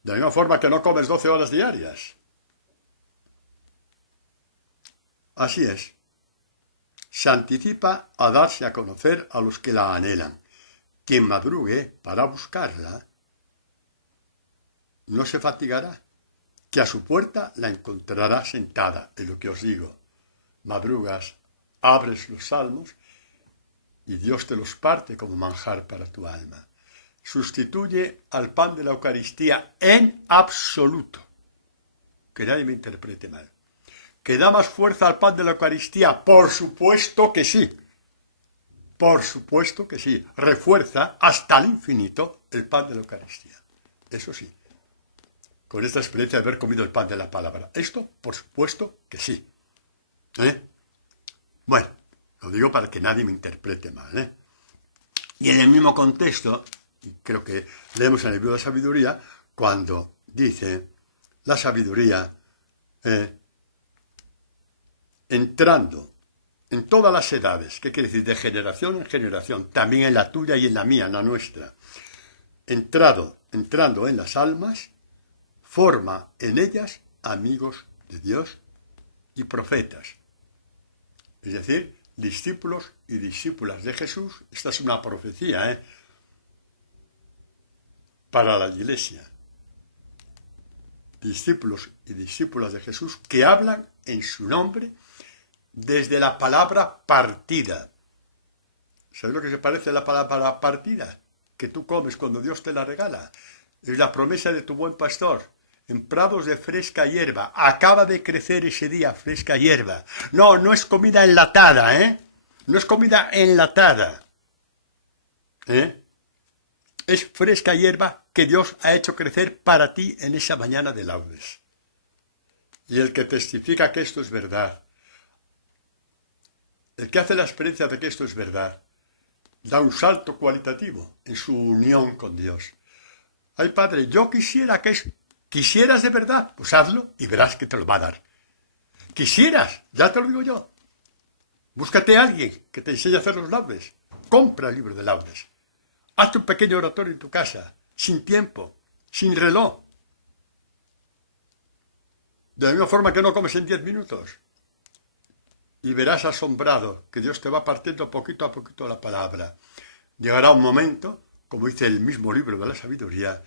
De la misma forma que no comes 12 horas diarias. Así es. Se anticipa a darse a conocer a los que la anhelan. Quien madrugue para buscarla no se fatigará, que a su puerta la encontrará sentada, es lo que os digo. Madrugas, abres los salmos y Dios te los parte como manjar para tu alma. Sustituye al pan de la Eucaristía en absoluto. Que nadie me interprete mal. ¿Que da más fuerza al pan de la Eucaristía? Por supuesto que sí. Por supuesto que sí. Refuerza hasta el infinito el pan de la Eucaristía. Eso sí. Con esta experiencia de haber comido el pan de la palabra. Esto, por supuesto que sí. Bueno, lo digo para que nadie me interprete mal. Y en el mismo contexto, y creo que leemos en el libro de la sabiduría, cuando dice la sabiduría, entrando en todas las edades, ¿qué quiere decir? De generación en generación, también en la tuya y en la mía, en la nuestra, entrando en las almas, forma en ellas amigos de Dios y profetas. Es decir, discípulos y discípulas de Jesús. Esta es una profecía, para la Iglesia. Discípulos y discípulas de Jesús que hablan en su nombre desde la palabra partida. ¿Sabes lo que se parece a la palabra partida? Que tú comes cuando Dios te la regala. Es la promesa de tu buen pastor. En prados de fresca hierba. Acaba de crecer ese día fresca hierba. No, no es comida enlatada, No es comida enlatada. Es fresca hierba que Dios ha hecho crecer para ti en esa mañana de laudes. Y el que testifica que esto es verdad, el que hace la experiencia de que esto es verdad, da un salto cualitativo en su unión con Dios. Ay, Padre, yo quisiera que quisieras de verdad, pues hazlo y verás que te lo va a dar. Quisieras, ya te lo digo yo. Búscate a alguien que te enseñe a hacer los laudes. Compra el libro de laudes. Hazte un pequeño oratorio en tu casa, sin tiempo, sin reloj. De la misma forma que no comes en 10 minutos. Y verás asombrado que Dios te va partiendo poquito a poquito la palabra. Llegará un momento, como dice el mismo libro de la sabiduría,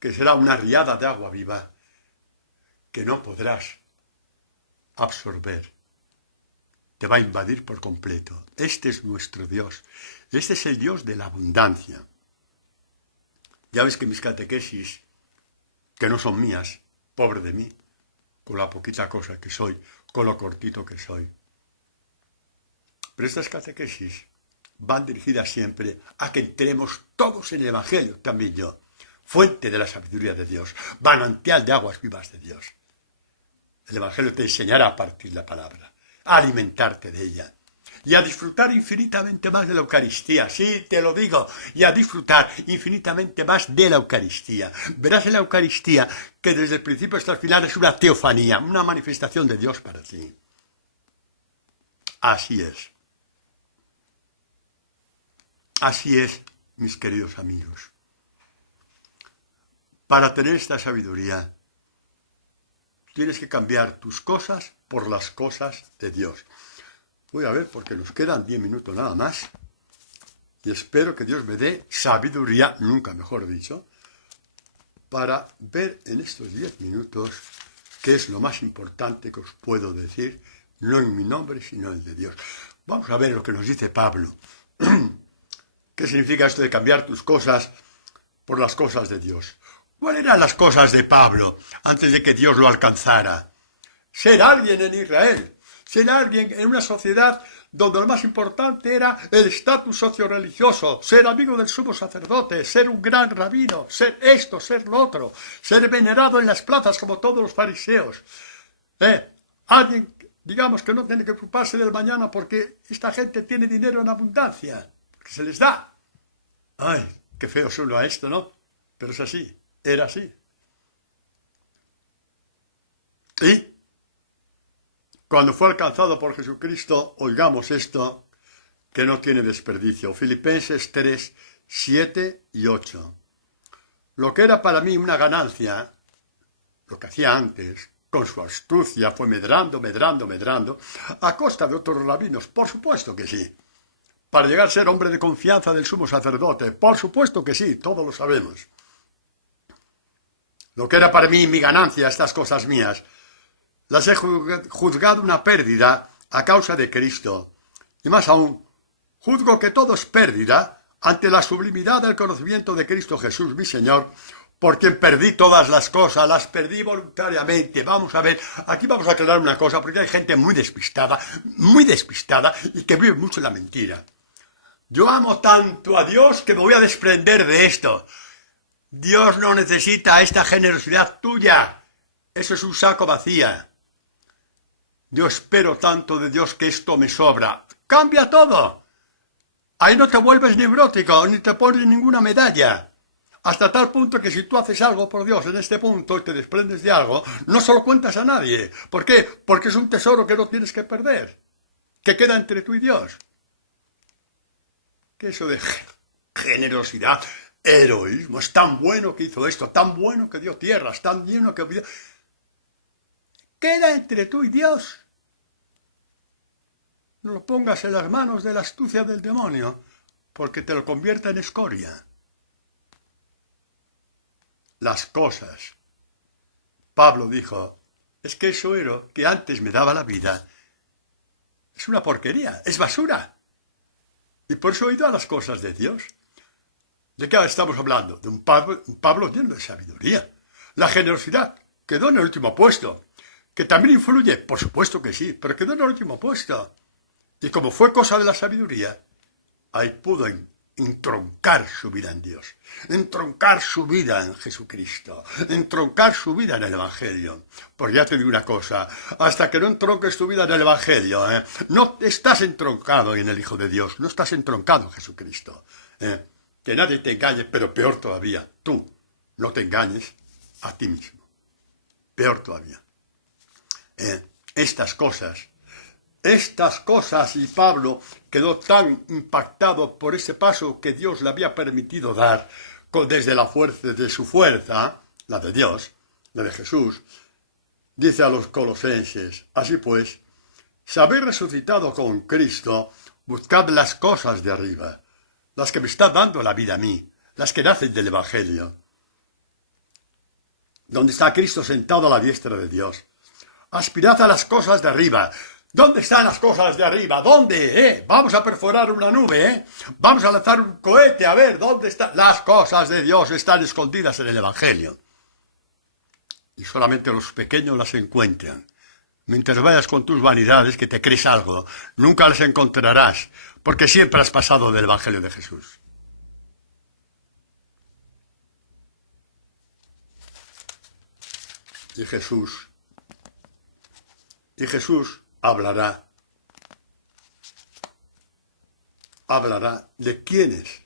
que será una riada de agua viva que no podrás absorber. Te va a invadir por completo. Este es nuestro Dios. Este es el Dios de la abundancia. Ya ves que mis catequesis, que no son mías, pobre de mí, con la poquita cosa que soy, con lo cortito que soy. Pero estas catequesis van dirigidas siempre a que entremos todos en el Evangelio, también yo. Fuente de la sabiduría de Dios, manantial de aguas vivas de Dios. El Evangelio te enseñará a partir la palabra, a alimentarte de ella y a disfrutar infinitamente más de la Eucaristía. Sí, te lo digo, y a disfrutar infinitamente más de la Eucaristía. Verás en la Eucaristía que desde el principio hasta el final es una teofanía, una manifestación de Dios para ti. Así es. Así es, mis queridos amigos. Para tener esta sabiduría, tienes que cambiar tus cosas por las cosas de Dios. Voy a ver, porque nos quedan 10 minutos nada más. Y espero que Dios me dé sabiduría, nunca mejor dicho, para ver en estos 10 minutos qué es lo más importante que os puedo decir, no en mi nombre, sino en el de Dios. Vamos a ver lo que nos dice Pablo. ¿Qué significa esto de cambiar tus cosas por las cosas de Dios? ¿Cuáles eran las cosas de Pablo antes de que Dios lo alcanzara? Ser alguien en Israel, ser alguien en una sociedad donde lo más importante era el estatus socio-religioso, ser amigo del sumo sacerdote, ser un gran rabino, ser esto, ser lo otro, ser venerado en las plazas como todos los fariseos. Alguien Digamos que no tiene que preocuparse del mañana porque esta gente tiene dinero en abundancia, porque se les da. Ay, qué feo suena esto, ¿no? Pero es así, era así. Y cuando fue alcanzado por Jesucristo, oigamos esto que no tiene desperdicio. Filipenses 3, 7 y 8. Lo que era para mí una ganancia, lo que hacía antes, con su astucia fue medrando, a costa de otros rabinos, por supuesto que sí. Para llegar a ser hombre de confianza del sumo sacerdote, por supuesto que sí, todos lo sabemos. Lo que era para mí mi ganancia, estas cosas mías, las he juzgado una pérdida a causa de Cristo. Y más aún, juzgo que todo es pérdida ante la sublimidad del conocimiento de Cristo Jesús, mi Señor, por quien perdí todas las cosas, las perdí voluntariamente. Vamos a ver, aquí vamos a aclarar una cosa, porque hay gente muy despistada, y que vive mucho en la mentira. Yo amo tanto a Dios que me voy a desprender de esto. Dios no necesita esta generosidad tuya. Eso es un saco vacía. Yo espero tanto de Dios que esto me sobra. ¡Cambia todo! Ahí no te vuelves neurótico, ni te pones ninguna medalla. Hasta tal punto que si tú haces algo por Dios en este punto y te desprendes de algo, no se lo cuentas a nadie. ¿Por qué? Porque es un tesoro que no tienes que perder, que queda entre tú y Dios. ¿Qué es eso de generosidad, heroísmo? Es tan bueno que hizo esto, tan bueno que dio tierras, tan lleno que dio... Queda entre tú y Dios. No lo pongas en las manos de la astucia del demonio, porque te lo convierta en escoria. Las cosas. Pablo dijo, es que eso era que antes me daba la vida. Es una porquería, es basura. Y por eso he ido a las cosas de Dios. ¿De qué estamos hablando? De un Pablo lleno de sabiduría. La generosidad quedó en el último puesto. ¿Que también influye? Por supuesto que sí, pero quedó en el último puesto. Y como fue cosa de la sabiduría, ahí pudo entroncar su vida en Dios, entroncar su vida en Jesucristo, entroncar su vida en el Evangelio. Porque ya te digo una cosa, hasta que no entronques tu vida en el Evangelio, no estás entroncado en el Hijo de Dios, no estás entroncado en Jesucristo. Que nadie te engañe, pero peor todavía, tú no te engañes a ti mismo. Peor todavía. Estas cosas, y Pablo quedó tan impactado por ese paso que Dios le había permitido dar desde la fuerza de su fuerza, la de Dios, la de Jesús, dice a los colosenses, así pues, si habéis resucitado con Cristo, buscad las cosas de arriba, las que me están dando la vida a mí, las que nacen del Evangelio, donde está Cristo sentado a la diestra de Dios. Aspirad a las cosas de arriba. ¿Dónde están las cosas de arriba? ¿Dónde? Vamos a perforar una nube, Vamos a lanzar un cohete, a ver, ¿dónde están? Las cosas de Dios están escondidas en el Evangelio. Y solamente los pequeños las encuentran. Mientras vayas con tus vanidades, que te crees algo, nunca las encontrarás, porque siempre has pasado del Evangelio de Jesús. Y Jesús hablará de quiénes,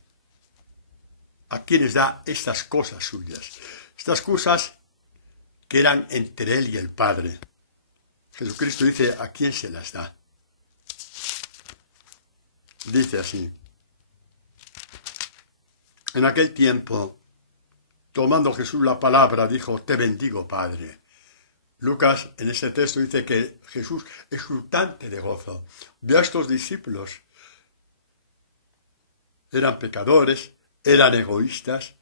a quienes da estas cosas suyas, estas cosas que eran entre él y el Padre. Jesucristo dice a quién se las da. Dice así, en aquel tiempo, tomando Jesús la palabra, dijo, te bendigo, Padre. Lucas en ese texto dice que Jesús exultante de gozo. Ve a estos discípulos. Eran pecadores, eran egoístas,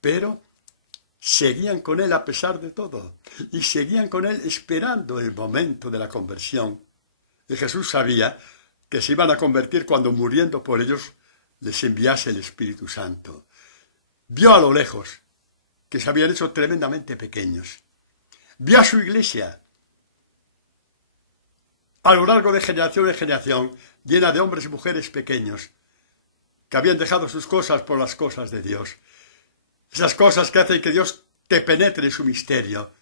pero seguían con él a pesar de todo. Y seguían con él esperando el momento de la conversión. Y Jesús sabía que se iban a convertir cuando muriendo por ellos les enviase el Espíritu Santo. Vio a lo lejos que se habían hecho tremendamente pequeños. Vio a su iglesia a lo largo de generación en generación, llena de hombres y mujeres pequeños, que habían dejado sus cosas por las cosas de Dios. Esas cosas que hacen que Dios te penetre en su misterio,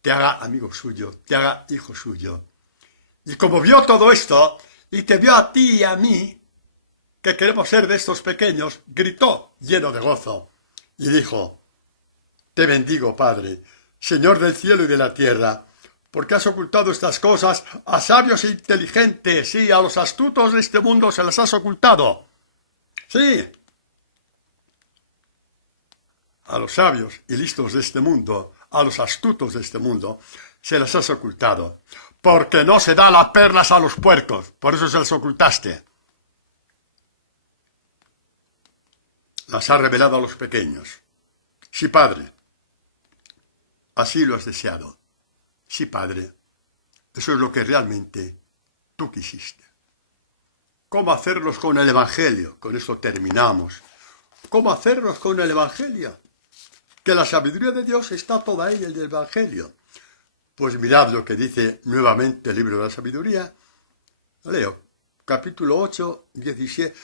te haga amigo suyo, te haga hijo suyo. Y como vio todo esto, y te vio a ti y a mí, que queremos ser de estos pequeños, gritó lleno de gozo, y dijo: Te bendigo, Padre, Señor del cielo y de la tierra, porque has ocultado estas cosas a sabios e inteligentes, sí, a los astutos de este mundo se las has ocultado. Sí, a los sabios y listos de este mundo, a los astutos de este mundo, se las has ocultado, porque no se da las perlas a los puercos, por eso se las ocultaste. Las has revelado a los pequeños. Sí, Padre, así lo has deseado. Sí, Padre, eso es lo que realmente tú quisiste. ¿Cómo hacerlos con el Evangelio? Con esto terminamos. ¿Cómo hacerlos con el Evangelio? Que la sabiduría de Dios está toda ahí en el Evangelio. Pues mirad lo que dice nuevamente el libro de la sabiduría. Leo, capítulo 8, 17.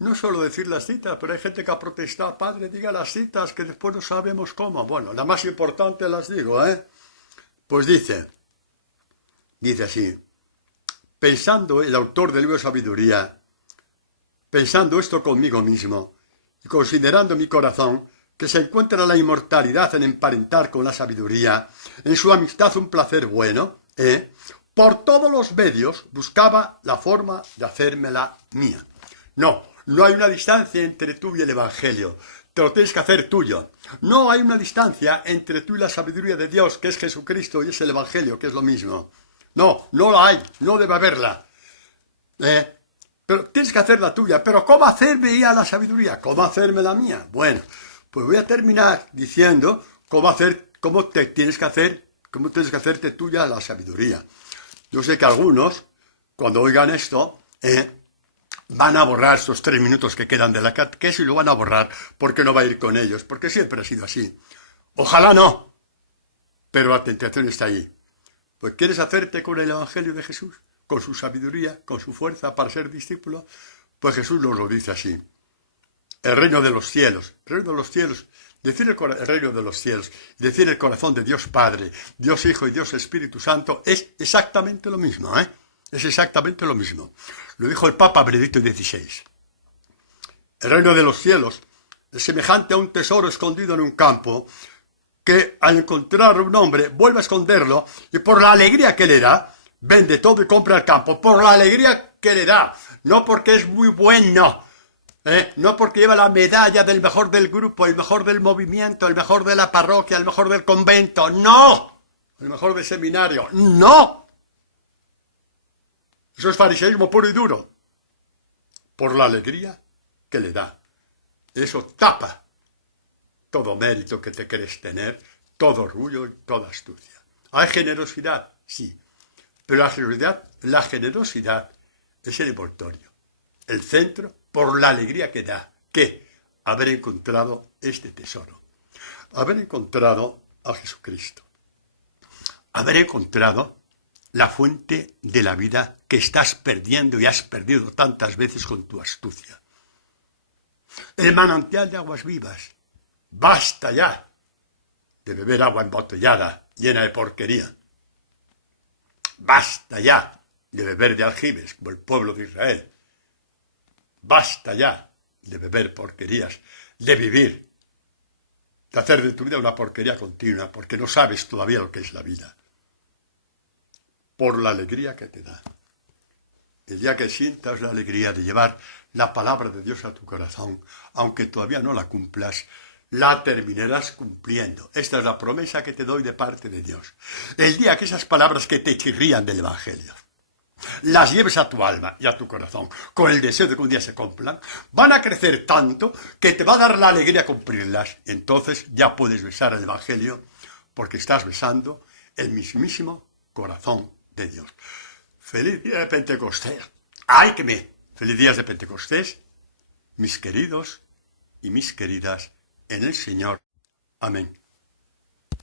No solo decir las citas, pero hay gente que ha protestado: Padre, diga las citas, que después no sabemos cómo. Bueno, la más importante las digo, Pues dice así: pensando el autor del libro de sabiduría, pensando esto conmigo mismo, y considerando mi corazón, que se encuentra la inmortalidad en emparentar con la sabiduría, en su amistad un placer bueno, por todos los medios buscaba la forma de hacérmela mía. No hay una distancia entre tú y el Evangelio, te lo tienes que hacer tuyo. No hay una distancia entre tú y la sabiduría de Dios, que es Jesucristo, y es el Evangelio, que es lo mismo. No la hay, no debe haberla. Pero tienes que hacer la tuya. Pero ¿cómo hacerme ya la sabiduría? ¿Cómo hacerme la mía? Bueno, pues voy a terminar diciendo cómo tienes que hacerte tuya la sabiduría. Yo sé que algunos, cuando oigan esto, van a borrar estos 3 minutos que quedan de la catequesis y lo van a borrar porque no va a ir con ellos, porque siempre ha sido así. Ojalá no, pero la tentación está ahí. Pues ¿quieres hacerte con el Evangelio de Jesús? Con su sabiduría, con su fuerza para ser discípulo. Pues Jesús nos lo dice así: el reino de los cielos, decir el reino de los cielos y decir el corazón de Dios Padre, Dios Hijo y Dios Espíritu Santo es exactamente lo mismo, Es exactamente lo mismo. Lo dijo el Papa Benedicto XVI. El reino de los cielos es semejante a un tesoro escondido en un campo, que al encontrar a un hombre vuelve a esconderlo, y por la alegría que le da, vende todo y compra el campo. Por la alegría que le da, no porque es muy bueno, no porque lleva la medalla del mejor del grupo, el mejor del movimiento, el mejor de la parroquia, el mejor del convento, no, el mejor del seminario, no. Eso es fariseísmo puro y duro. Por la alegría que le da. Eso tapa todo mérito que te crees tener, todo orgullo y toda astucia. ¿Hay generosidad? Sí. Pero la generosidad es el envoltorio, el centro, por la alegría que da. ¿Qué? Haber encontrado este tesoro. Haber encontrado a Jesucristo. Haber encontrado la fuente de la vida que estás perdiendo y has perdido tantas veces con tu astucia. El manantial de aguas vivas. Basta ya de beber agua embotellada, llena de porquería. Basta ya de beber de aljibes, como el pueblo de Israel. Basta ya de beber porquerías, de vivir, de hacer de tu vida una porquería continua, porque no sabes todavía lo que es la vida. Por la alegría que te da. El día que sientas la alegría de llevar la palabra de Dios a tu corazón, aunque todavía no la cumplas, la terminarás cumpliendo. Esta es la promesa que te doy de parte de Dios. El día que esas palabras que te chirrían del Evangelio las lleves a tu alma y a tu corazón con el deseo de que un día se cumplan, van a crecer tanto que te va a dar la alegría cumplirlas. Entonces ya puedes besar el Evangelio porque estás besando el mismísimo corazón de Dios. ¡Feliz día de Pentecostés! ¡Ay, que me! ¡Feliz día de Pentecostés! Mis queridos y mis queridas en el Señor. Amén.